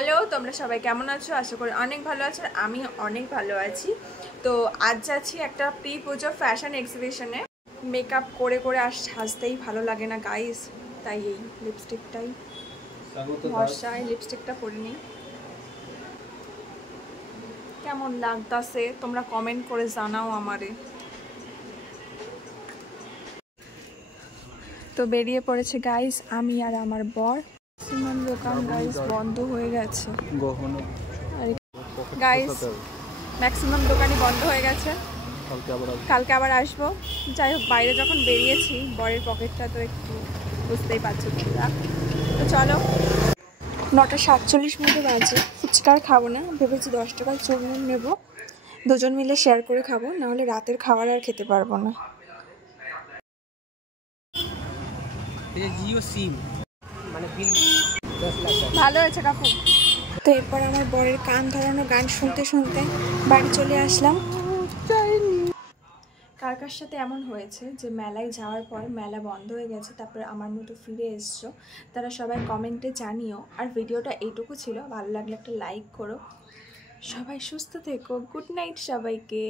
Hello, তোমরা সবাই কেমন আছো? আশা করি অনেক ভালো আছো। আর আমি অনেক ভালো আছি। তো আজ যাচ্ছি একটা প্রি পুজো ফ্যাশন এক্সিবিশনে। মেকআপ করে করে আর সাজতেই ভালো লাগে না গাইস, তাই এই লিপস্টিকটাই ভরসায় লিপস্টিকটা পরে নিই। কেমন লাগতাছে তোমরা কমেন্ট করে জানাও আমারে। তো বেরিয়ে পড়েছে গাইস, আমি আর আমার বর। ম্যাক্সিমাম দোকান গাইস বন্ধ হয়ে গেছে। গাইস ম্যাক্সিমাম দোকানই বন্ধ হয়ে গেছে, কালকে আবার আসবো। যাই হোক, বাইরে যখন বেরিয়েছি বরের পকেটটা তো একটু বুঝতেই পারছো তোমরা। তো চলো, 9:47 মতো বাজে। ফুচকার খাবো না, ভেবেছি 10 টাকার চুরমুর নেবো, দুজন মিলে শেয়ার করে খাবো, নাহলে রাতের খাবার আর খেতে পারবো না। ভালো হয়েছে কাকু। তো এরপর আমার বরের কান ধরানো গান শুনতে শুনতে বাড়ি চলে আসলাম। কার কার সাথে এমন হয়েছে যে মেলায় যাওয়ার পর মেলা বন্ধ হয়ে গেছে, তারপরে আমার মতো ফিরে এসছো, তারা সবাই কমেন্টে জানিও। আর ভিডিওটা এইটুকু ছিল, ভালো লাগলে একটা লাইক করো। সবাই সুস্থ থেকো। গুড নাইট সবাইকে।